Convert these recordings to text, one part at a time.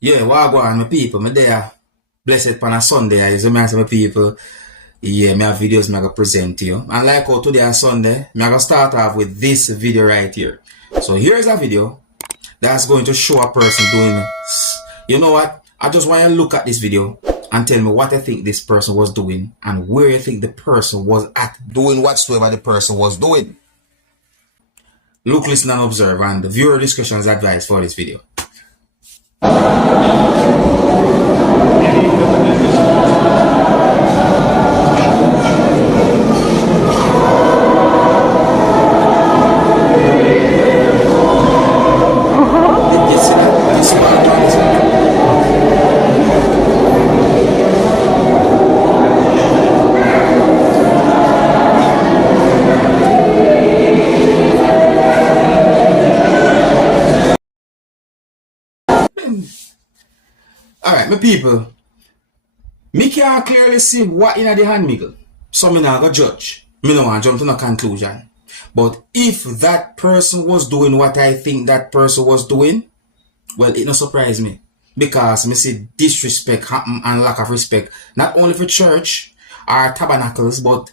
Yeah, what go on, my people? Me there, blessed on a Sunday. You see me, my people. Yeah, me have videos me I go present to you. And like how today is Sunday, me I go start off with this video right here. So here's a video that's going to show a person doing. You know what? I just want you to look at this video and tell me what I think this person was doing and where you think the person was at doing whatsoever the person was doing. Look, listen, and observe, and the viewer discussion is advised for this video. Alright, my people, me can't clearly see what in the hand miggle, so me not go judge. Me no want jump to no conclusion. But if that person was doing what I think that person was doing, well, it no surprise me. Because me see disrespect happen and lack of respect, not only for church or tabernacles, but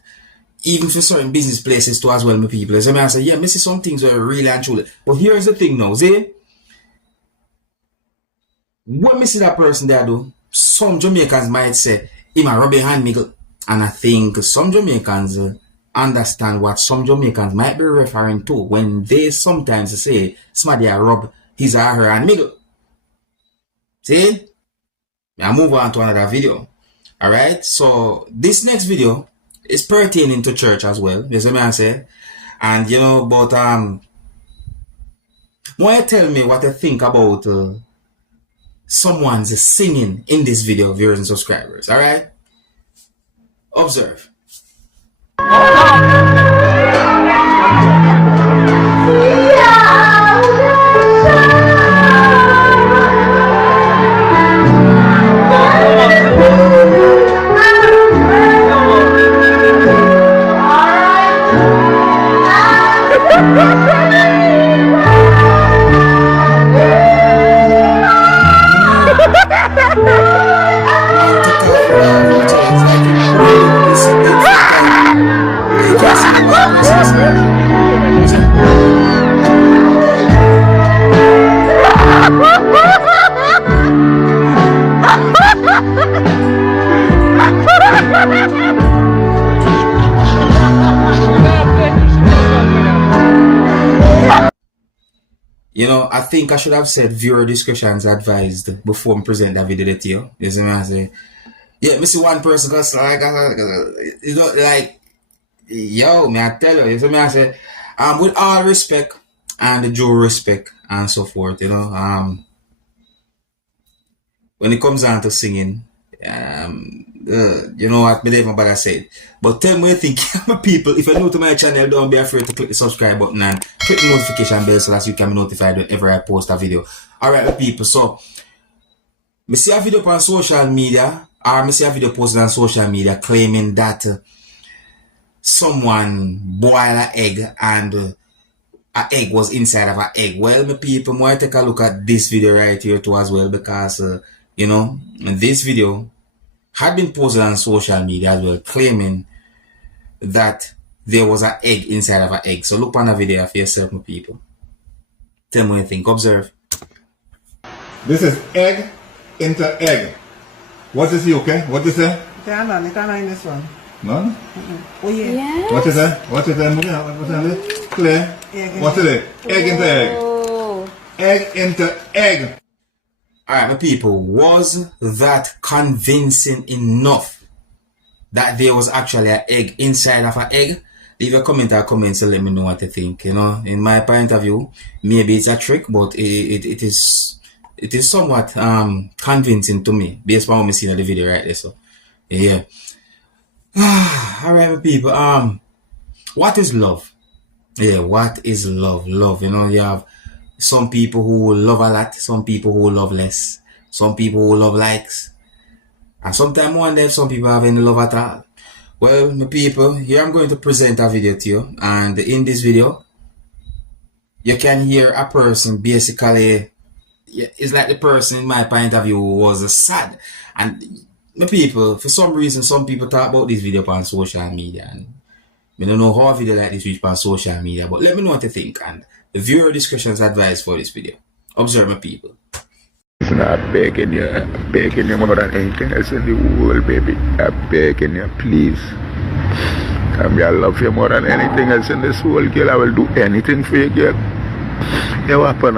even for certain business places too as well, my people. So I say, yeah, me see some things are really and truly. But here's the thing now, see? When me see that person there do, some Jamaicans might say, him a rubbing hand miggle. And I think some Jamaicans understand what some Jamaicans might be referring to when they sometimes say somebody a rub his or her hand miggle. See? I move on to another video. Alright, so this next video is pertaining to church as well. You see what I say? And you know, but why tell me what you think about someone's singing in this video, viewers and subscribers. Alright? Observe. You know, I think I should have said viewer discretions advised before I present that video to you. You see what I say? Yeah, me see one person goes like, you know, like, yo, may I tell you, you see what I say? With all respect and due respect and so forth, you know, when it comes down to singing, you know what, me never bother say it. But tell me what you think, people. If you're new to my channel, don't be afraid to click the subscribe button and click the notification bell so that you can be notified whenever I post a video. Alright, people, so me see a video on social media, or me see a video posted on social media claiming that someone boiled an egg and an egg was inside of an egg. Well, my people, I want to take a look at this video right here too as well, because you know, this video had been posted on social media as well, claiming that there was an egg inside of an egg. So look on the video for yourself, my people. Tell me what you think. Observe. This is egg into egg. What is it, okay? What is it? None, it's not in this one. None? Oh, yeah. Yes. What is it? What is it? What's it? Clear? What is it? Egg into egg. Oh. Egg into egg. Alright, my people, was that convincing enough that there was actually an egg inside of an egg? Leave a comment or comments to let me know what you think. You know, in my point of view, maybe it's a trick, but it is somewhat convincing to me based on what I'm seeing in the video right there. So yeah. Alright, my people, what is love? Yeah, what is love? Love, you know, you have some people who love a lot, some people who love less, some people who love likes, and sometimes one day some people have any love at all. Well, my people, here I'm going to present a video to you, and in this video you can hear a person basically it's like the person in my point of view was sad. And my people, for some reason, some people talk about this video on social media, and I don't know how a video like this reach on social media, but let me know what you think, and the viewer discretion is advised for this video. Observe, my people. I'm begging you more than anything else in the world, baby. I'm begging you, please. I love you more than anything else in this world, girl. I will do anything for you, girl. You what happen?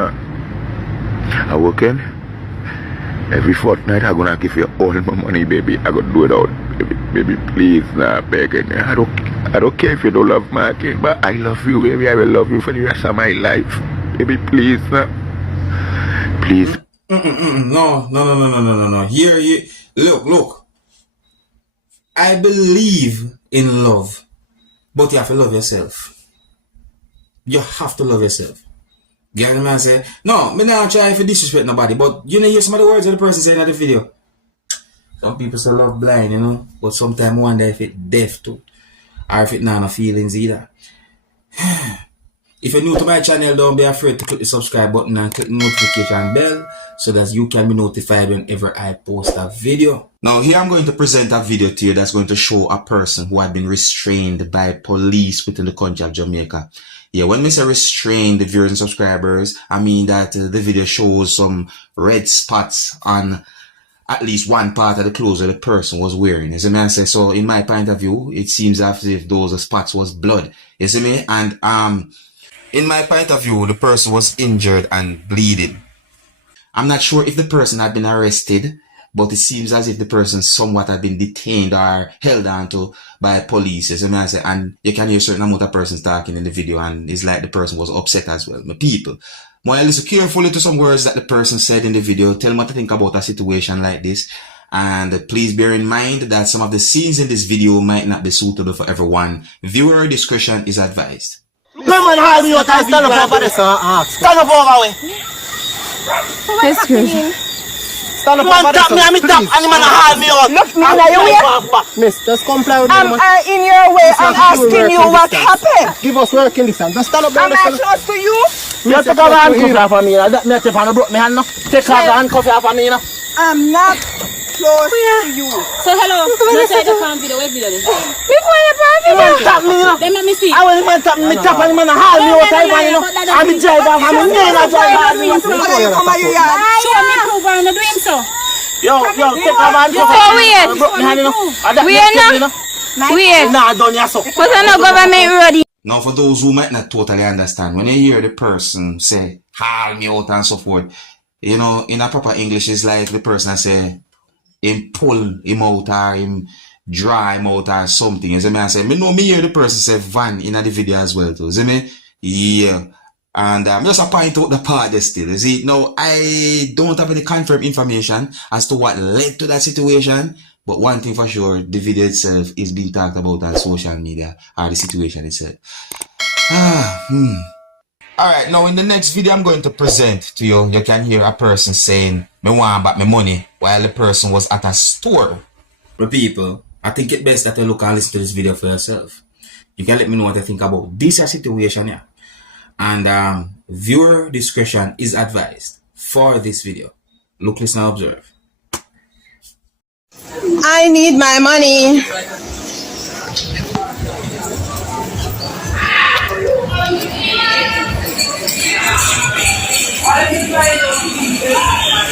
I work in. Every fortnight I'm gonna give you all my money, baby. I gonna do it out, baby, please. Nah, begging you. I don't care if you don't love my kid, but I love you, baby. I will love you for the rest of my life, baby. Please, nah. Please. No. Here, look. I believe in love, but you have to love yourself. You have to love yourself. You know what I say? No, me not try to disrespect nobody, but you know, hear some of the words of the person saying in the video. Some people say love blind, you know, but sometimes wonder if it deaf too, or if it not no feelings either. If you're new to my channel, don't be afraid to click the subscribe button and click the notification bell so that you can be notified whenever I post a video. Now here I'm going to present a video to you that's going to show a person who had been restrained by police within the country of Jamaica. Yeah, when we say restrained, the viewers and subscribers, I mean that the video shows some red spots on at least one part of the clothes that the person was wearing. You see me? I say, so in my point of view, it seems as if those spots was blood. You see me? And in my point of view, the person was injured and bleeding. I'm not sure if the person had been arrested, but it seems as if the person somewhat had been detained or held on to by police. You see me? I say, and you can hear a certain amount of persons talking in the video, and it's like the person was upset as well. My people, more listen carefully to some words that the person said in the video. Tell me what to think about a situation like this. And please bear in mind that some of the scenes in this video might not be suitable for everyone. Viewer discretion is advised. No man hold me out and stand up over there, sir. Stand up over way. Excuse me. Stand up over there, sir. Me tap and the man hold me out. Look me in your way. Miss, just comply with me. I'm in your way. I'm asking you what happened. Give us work in this hand. Just stand up there. Am I close to you? Me take off the handcuff off of me. Me take off the broke me hand now. Take off the handcuff off of me now. I'm not close to you. So hello, no try to come video, what video this? Before you come You tap me now. Then let me see. I will man tap me tap and the man hold me out of you know. I'm the driver of me. Me not driver. you come out your yard. Show me proof I'm not doing so. Yo, take off the handcuff. Broke me hand now. Wait. Nah, done ya so. But I'm not government ready. Now, for those who might not totally understand, when you hear the person say, haul me out and so forth, you know, in a proper English, it's like the person say, him pull him out or him draw him out or something. You see me? I say, me know me hear the person say van in the video as well too. You see me? Yeah. And just a point out the part there still. You see, now I don't have any confirmed information as to what led to that situation. But one thing for sure, the video itself is being talked about on social media, or the situation itself. Alright, now in the next video I'm going to present to you, you can hear a person saying, me want back my money, while the person was at a store. But people, I think it's best that you look and listen to this video for yourself. You can let me know what you think about this situation here. And viewer discretion is advised for this video. Look, listen, and observe. I need my money.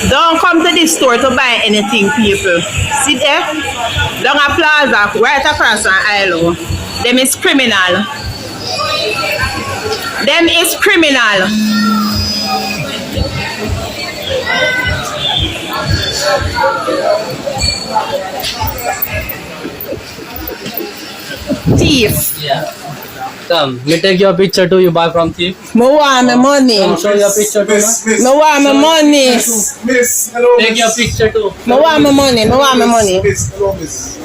Don't come to this store to buy anything, people. See there? Down a plaza, right across an aisle. Them is criminal. Them is criminal. Thief. Yeah. Come, me take your picture too. You buy from thief. Me want my money. Come show your picture too. Me want my money. Miss, hello, Take your picture too. Me want my money. Me want my money. Miss, hello, miss.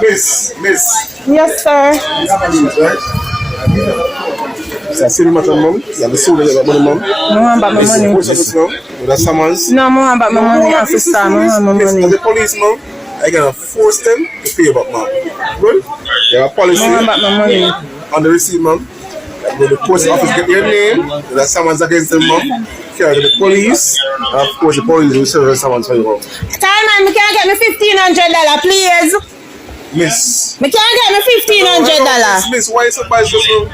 Miss. Yes, sir. So I see the matter, mom. You have the soul that money, mom. Me want back my money. What's up now? With the summons. No, me want back my money, officer. Me want my Miss, money. as the police, mom, I gonna force them to pay back, mom. Good? You have a policy Me want back my money. on the receipt, mom. When the post office get your name, there's a summons against them, mom. care to the police. Of course, the police will serve someone for you. Tell man, me can't get me $1,500, please. Miss. Me can't get me $1,500. Miss, why is somebody so slow?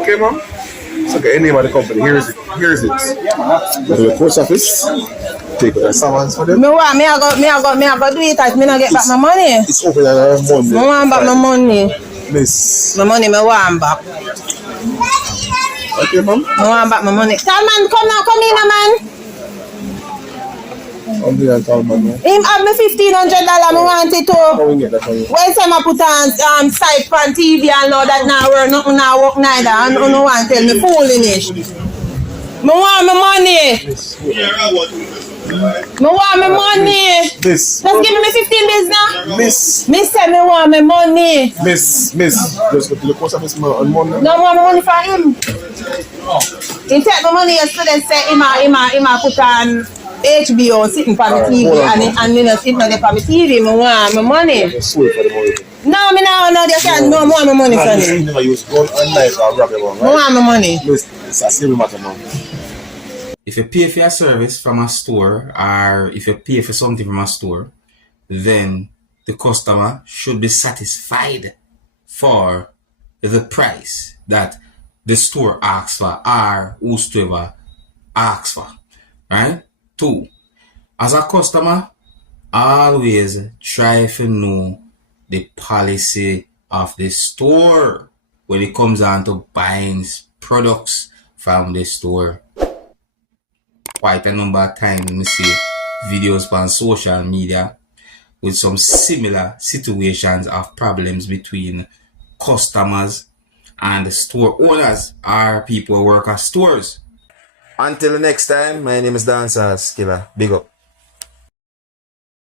Okay, ma'am. It's okay, any name of the company. Here is it. Go to the post office. Take the summons for them. Me I go do it as me not get back my money. It's open on Monday. Me want back my money. Miss. My money me want back. Okay, ma'am. Me want back my money. Tell man, come in, man. I'm doing that, man. Him have me $1,500. Me want it too. How we get that for you? When some put on site on TV and all that now work, nothing now work neither. And no one tell me foolish. Me want my money. Me want my money. Miss. Just give me 15 days now. Miss. Me say me want my money. Miss. Just go to the post office on Monday. No want my money for him. He take my money yesterday. Say him put on HBO sitting for the TV and me not sitting on the for the TV. Me want my money. Just wait for the money. No, me now no. They can't. No, me want my money for me. You never use gun and knife or rob everyone, Me want my money. Miss, it's a serious matter, man. If you pay for a service from a store, or if you pay for something from a store, then the customer should be satisfied for the price that the store asks for, or whosoever asks for. Right? 2. As a customer, always try to know the policy of the store when it comes down to buying products from the store. Quite a number of times we see videos on social media with some similar situations of problems between customers and store owners or people who work at stores. Until the next time, my name is Dancehall Skilla. Big up.